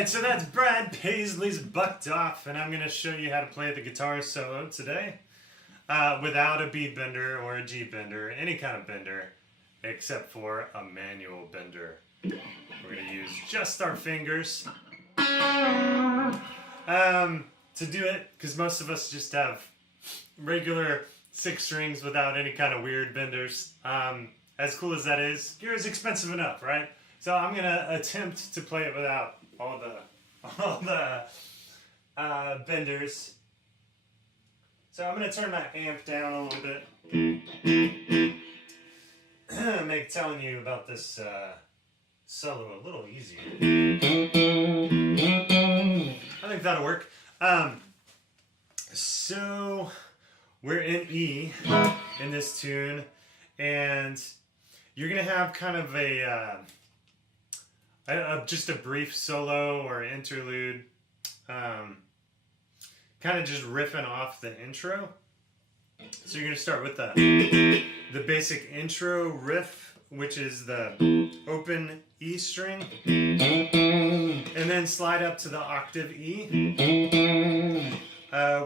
Alright, so that's Brad Paisley's Bucked Off, and I'm going to show you how to play the guitar solo today without a B bender or a G bender, any kind of bender, except for a manual bender. We're going to use just our fingers to do it, because most of us just have regular 6 strings without any kind of weird benders. As cool as that is, gear is expensive enough, right? So I'm going to attempt to play it without all the benders. So I'm going to turn my amp down a little bit. Make telling you about this solo a little easier. I think that'll work. So we're in E in this tune, and you're going to have kind of just a brief solo or interlude, kind of just riffing off the intro. So you're going to start with the basic intro riff, which is the open E string, and then slide up to the octave E.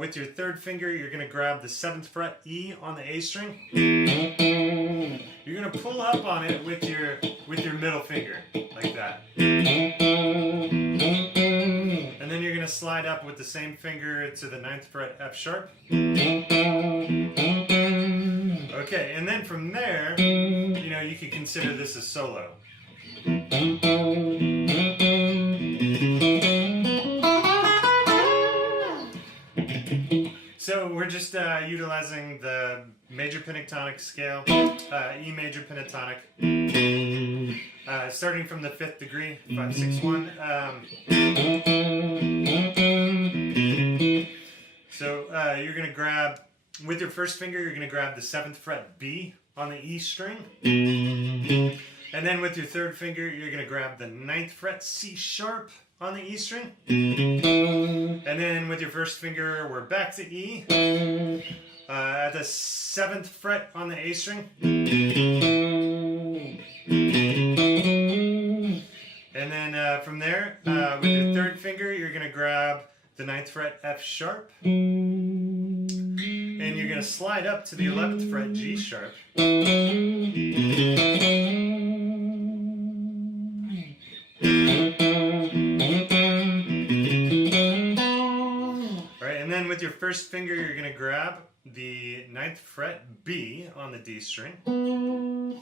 With your 3rd finger, you're going to grab the 7th fret E on the A string. You're going to pull up on it with your middle finger, like that. And then you're going to slide up with the same finger to the 9th fret F sharp. Okay, and then from there, you can consider this a solo. So we're just utilizing the major pentatonic scale, E major pentatonic, starting from the 5th degree, 5, 6, 1. So you're going to grab, with your 1st finger, you're going to grab the 7th fret B on the E string. And then with your 3rd finger, you're going to grab the 9th fret C sharp on the E string. And then with your 1st finger, we're back to E at the 7th fret on the A string. And then from there, with your 3rd finger, you're going to grab the 9th fret F sharp. And you're going to slide up to the 11th fret G sharp. And then with your 1st finger, you're going to grab the 9th fret B on the D string. And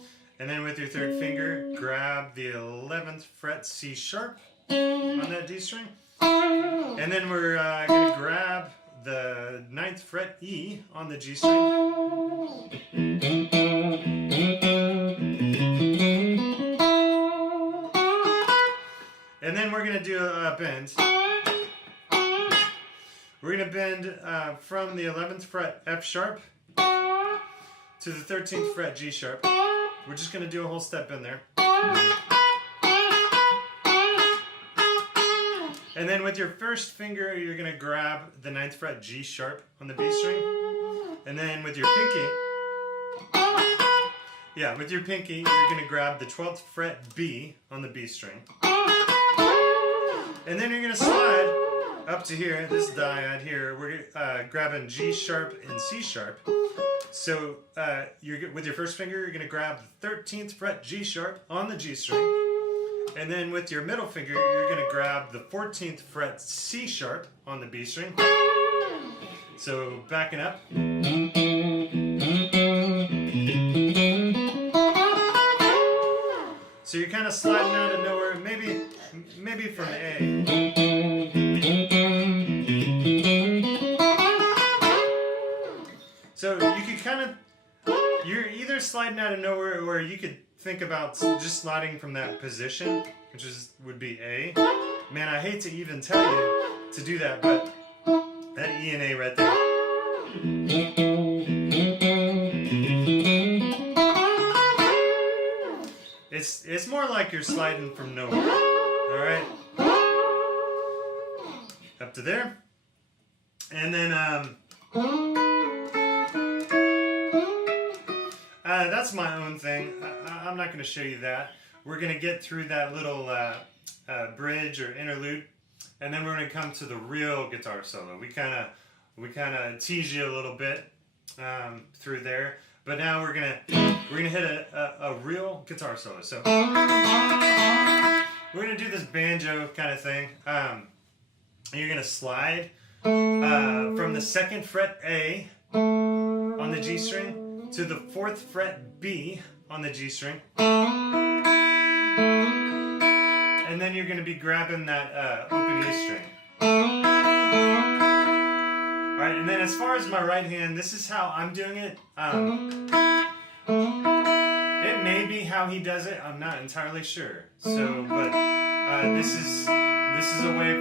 then with your 3rd finger, grab the 11th fret C sharp on that D string. And then we're going to grab the 9th fret E on the G string. And then we're going to do a bend. We're going to bend from the 11th fret F sharp to the 13th fret G sharp. We're just going to do a whole step bend there. And then with your 1st finger, you're going to grab the 9th fret G sharp on the B string. And then with your pinky, you're going to grab the 12th fret B on the B string. And then you're going to slide up to here, this diad here. We're grabbing G sharp and C sharp. So with your 1st finger, you're going to grab the 13th fret G sharp on the G string. And then with your middle finger, you're going to grab the 14th fret C sharp on the B string. So backing up. So you're kind of sliding out of nowhere, maybe from A. So you could you're either sliding out of nowhere, or you could think about just sliding from that position, which would be A. Man, I hate to even tell you to do that, but that E and A right there. It's more like you're sliding from nowhere. Alright? Up to there. And then that's my own thing. I'm not going to show you that. We're going to get through that little bridge or interlude and then we're going to come to the real guitar solo. We kind of tease you a little bit through there, but now we're gonna hit a real guitar solo. So we're gonna do this banjo kind of thing. You're gonna slide from the 2nd fret A on the G string to the 4th fret B on the G string, and then you're gonna be grabbing that open E string. Alright, and then as far as my right hand, this is how I'm doing it. It may be how he does it, I'm not entirely sure. So, but this is a way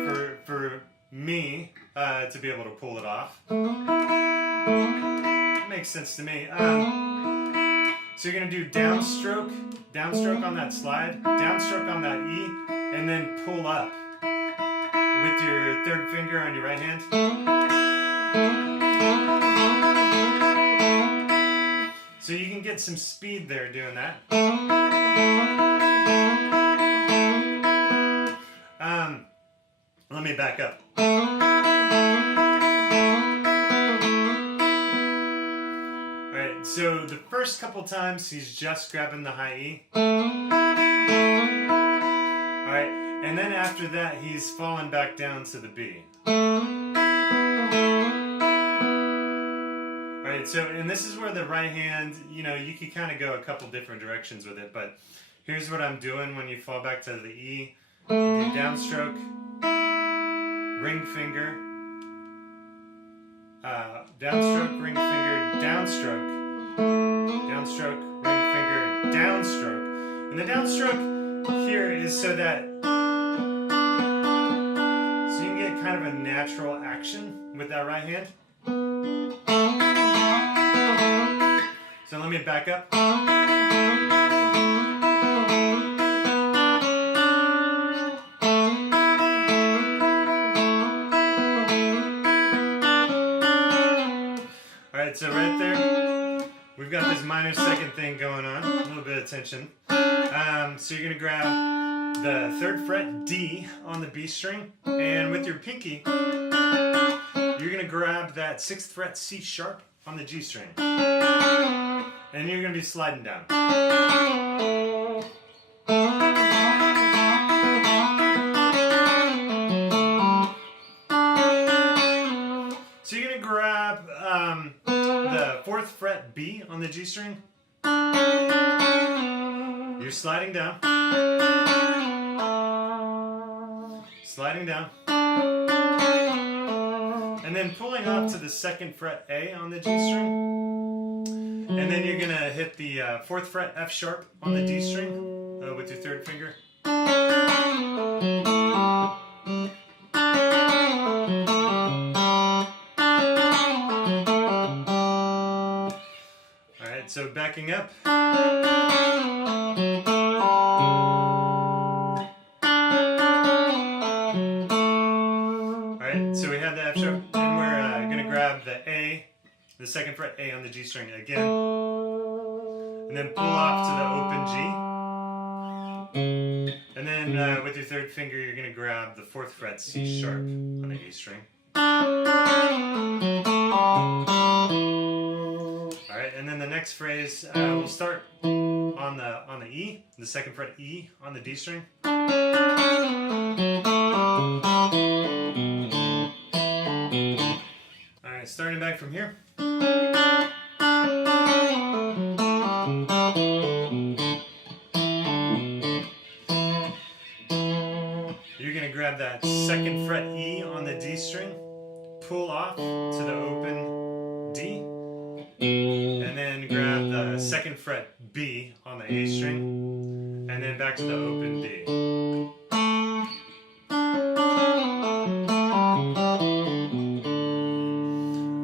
for me to be able to pull it off. It makes sense to me. So you're gonna do downstroke on that slide, downstroke on that E, and then pull up with your 3rd finger on your right hand. So you can get some speed there doing that. Let me back up. Alright, so the first couple times he's just grabbing the high E. Alright, and then after that he's falling back down to the B. So, and this is where the right hand, you know, you can kind of go a couple different directions with it, but here's what I'm doing when you fall back to the E. You do downstroke, ring finger, downstroke, ring finger, downstroke, downstroke, ring finger, downstroke. And the downstroke here is so that, so you can get kind of a natural action with that right hand. So let me back up. Alright, so right there, we've got this minor 2nd thing going on, a little bit of tension. So you're going to grab the 3rd fret D on the B string, and with your pinky, you're going to grab that 6th fret C sharp on the G string. And you're going to be sliding down. So you're going to grab the 4th fret B on the G string. You're sliding down. Sliding down. And then pulling up to the 2nd fret A on the G string. And then you're going to hit the 4th fret F sharp on the D string with your 3rd finger. Alright, so backing up. Alright, so we have the F sharp, and we're going to grab the A, the 2nd fret A on the G string again, and then pull off to the open G, and then with your 3rd finger you're going to grab the 4th fret C sharp on the A string. Alright, and then the next phrase, we'll start on the E, the 2nd fret E on the D string. Alright, starting back from here. You're going to grab that 2nd fret E on the D string, pull off to the open D, and then grab the 2nd fret B on the A string, and then back to the open D.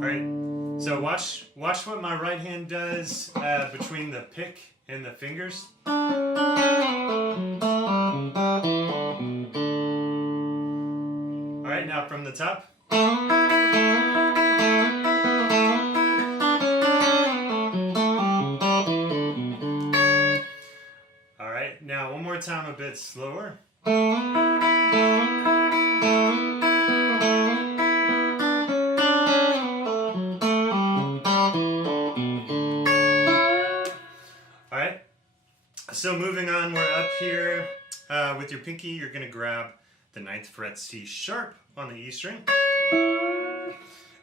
Alright, so watch what my right hand does between the pick and the fingers. Alright, now from the top. Alright, now one more time a bit slower. So moving on, we're up here with your pinky. You're going to grab the 9th fret C sharp on the E string.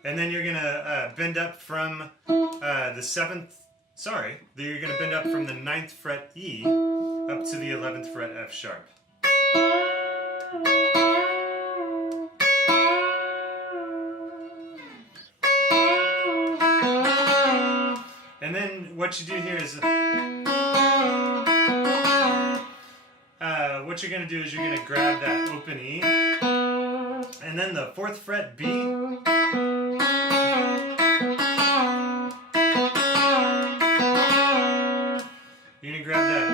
And then you're going to bend up from the 7th, you're going to bend up from the 9th fret E up to the 11th fret F sharp. And then what you do here is, what you're going to do is you're going to grab that open E, and then the 4th fret B, you're going to grab that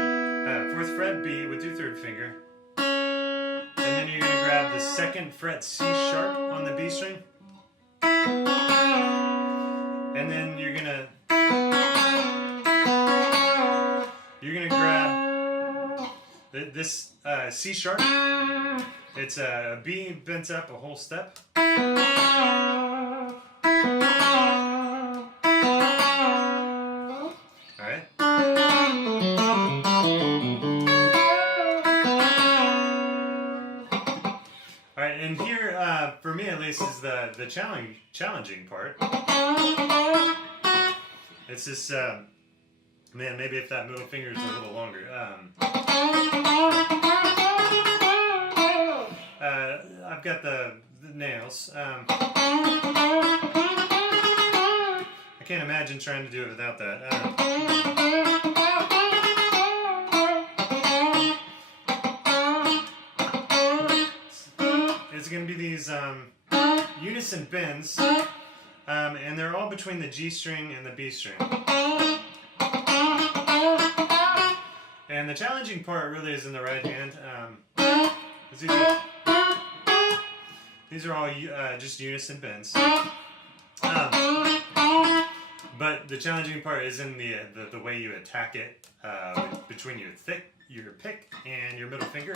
4th fret B with your 3rd finger, and then you're going to grab the 2nd fret C sharp on the B string, and then you're going to grab this C sharp. It's a B bent up a whole step. Alright. Alright, and here, for me at least, is the challenging part. It's this, man, maybe if that middle finger is a little longer. I've got the nails. I can't imagine trying to do it without that. It's going to be these unison bends, and they're all between the G string and the B string. And the challenging part really is in the right hand. These are all just unison bends. But the challenging part is in the way you attack it between your pick and your middle finger.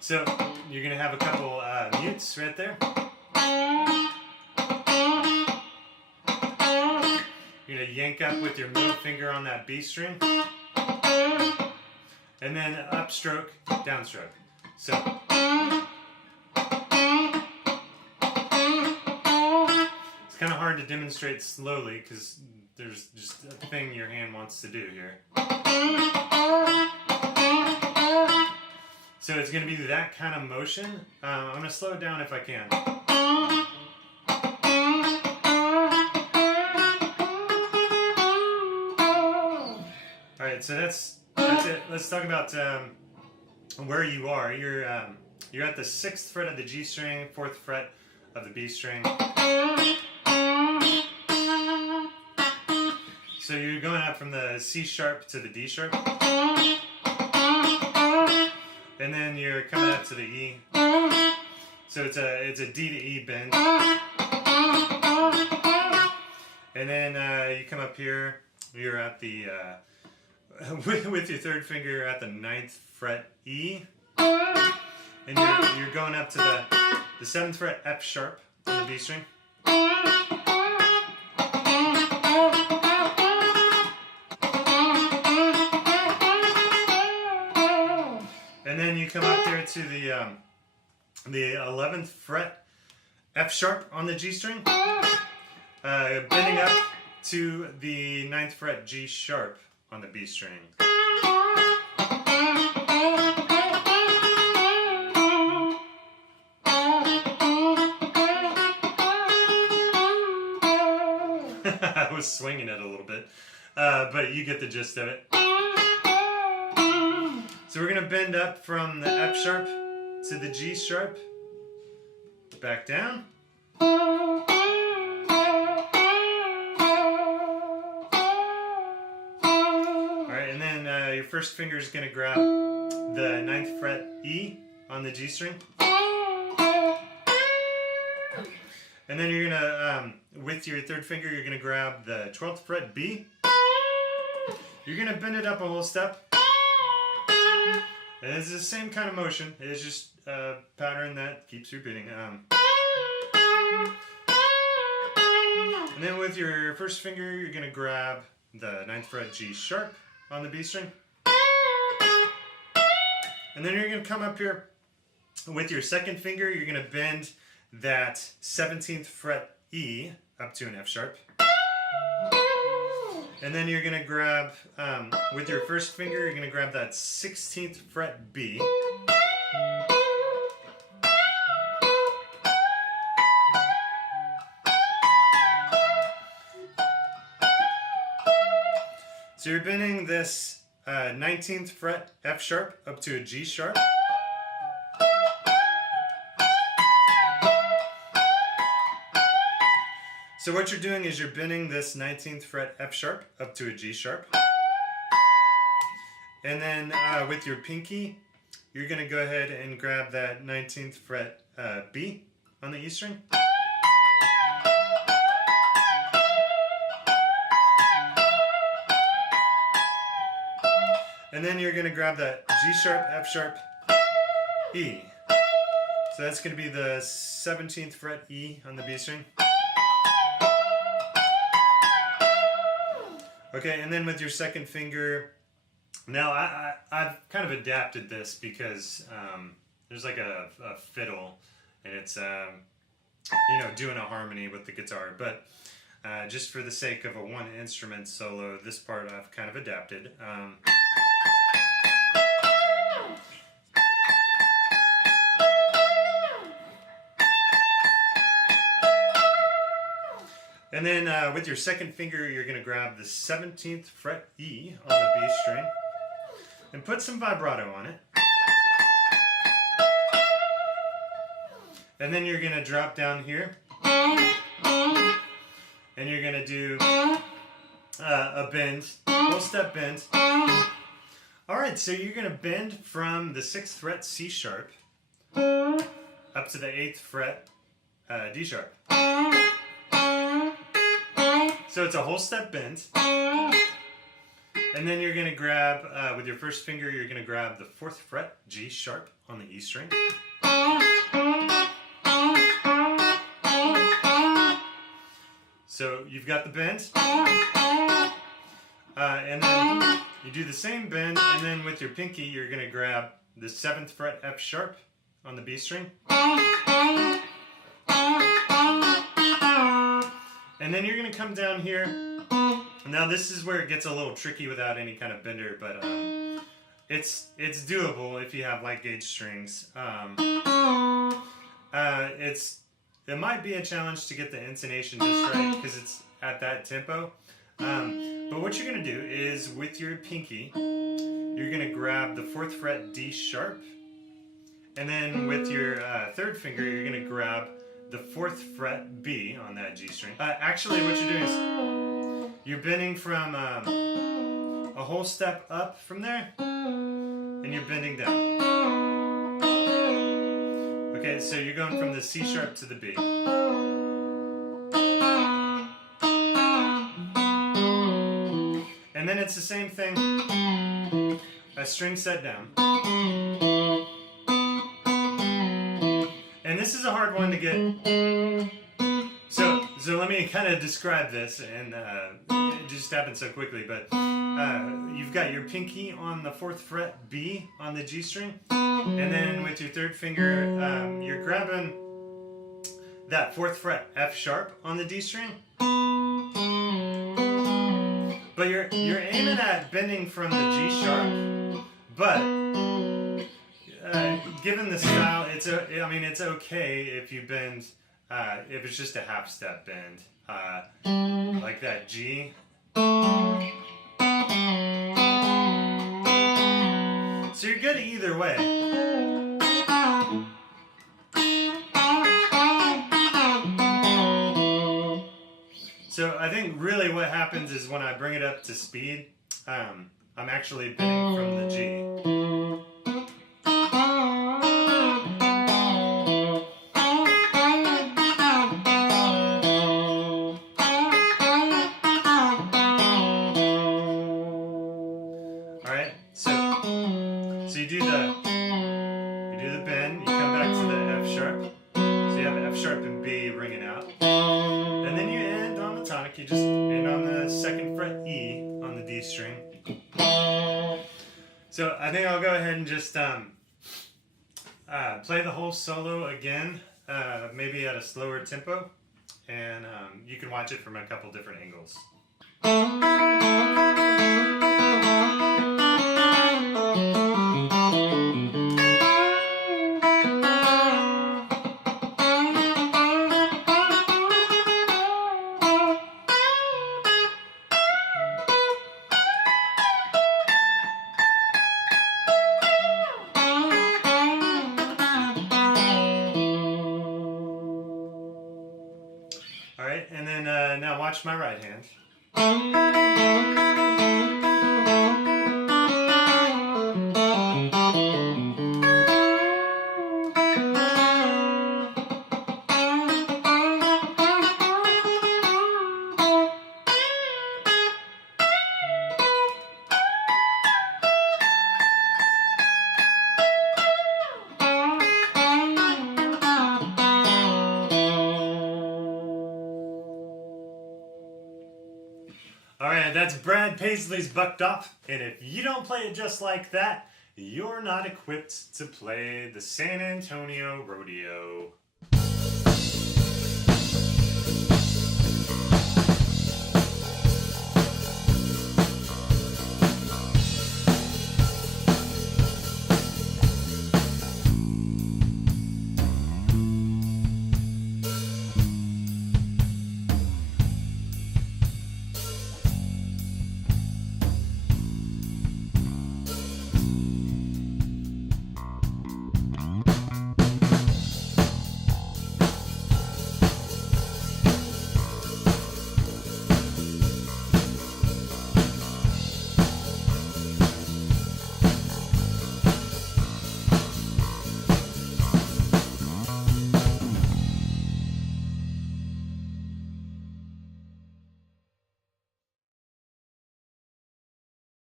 So you're going to have a couple mutes right there. You're going to yank up with your middle finger on that B string. And then upstroke, downstroke. So it's kind of hard to demonstrate slowly because there's just a thing your hand wants to do here. So it's going to be that kind of motion. I'm going to slow it down if I can. Alright, so that's it. Let's talk about where you are. You're at the 6th fret of the G string, 4th fret of the B string. So you're going up from the C sharp to the D sharp. And then you're coming up to the E. So it's a D to E bend. And then you come up here, you're at the with your 3rd finger, you're at the 9th fret E, and you're going up to the 7th fret F sharp on the B string. And then you come up there to the 11th fret F sharp on the G string, bending up to the 9th fret G sharp on the B string. I was swinging it a little bit, but you get the gist of it. So we're going to bend up from the F sharp to the G sharp, back down. Your first finger is going to grab the 9th fret E on the G string. And then you're going to, with your 3rd finger, you're going to grab the 12th fret B. You're going to bend it up a whole step. And it's the same kind of motion. It's just a pattern that keeps repeating. And then with your first finger, you're going to grab the 9th fret G sharp on the B string. And then you're going to come up here with your second finger, you're going to bend that 17th fret E up to an F sharp. And then you're going to grab, with your first finger, you're going to grab that 16th fret B. So you're bending this 19th fret F sharp up to a G sharp. So what you're doing is you're bending this 19th fret F sharp up to a G sharp. And then with your pinky, you're going to go ahead and grab that 19th fret B on the E string. And then you're going to grab that G sharp, F sharp, E. So that's going to be the 17th fret E on the B string. Okay, and then with your second finger, now I've kind of adapted this because there's like a fiddle, and it's doing a harmony with the guitar. But just for the sake of a one instrument solo, this part I've kind of adapted. And then with your second finger, you're going to grab the 17th fret E on the B string and put some vibrato on it. And then you're going to drop down here and you're going to do a bend, full step bend. Alright, so you're going to bend from the 6th fret C sharp up to the 8th fret D sharp. So it's a whole step bend. And then you're going to grab, with your first finger, you're going to grab the 4th fret G sharp on the E string. So you've got the bend. And then you do the same bend, and then with your pinky, you're going to grab the 7th fret F sharp on the B string. And then you're going to come down here. Now this is where it gets a little tricky without any kind of bender, but it's doable if you have light gauge strings. It might be a challenge to get the intonation just right because it's at that tempo. But what you're going to do is with your pinky, you're going to grab the 4th fret D sharp, and then with your third finger, you're going to grab the 4th fret B on that G string. Actually, what you're doing is you're bending from a whole step up from there, and you're bending down. Okay, so you're going from the C sharp to the B. And then it's the same thing, a string set down. And this is a hard one to get. So let me kind of describe this, and it just happened so quickly, but you've got your pinky on the 4th fret B on the G string, and then with your third finger, you're grabbing that 4th fret F sharp on the D string. But you're aiming at bending from the G sharp, but given the style, it's okay if you bend, if it's just a half step bend, like that G. So you're good either way. So I think really what happens is when I bring it up to speed, I'm actually bending from the G. Alright, so you do the bend, you come back to the F sharp, so you have F sharp and B ringing out, and then you end on fret E on the D string. So I think I'll go ahead and just play the whole solo again, maybe at a slower tempo, and you can watch it from a couple different angles. Alright, and then now watch my right hand. Alright, that's Brad Paisley's Bucked Off, and if you don't play it just like that, you're not equipped to play the San Antonio Rodeo.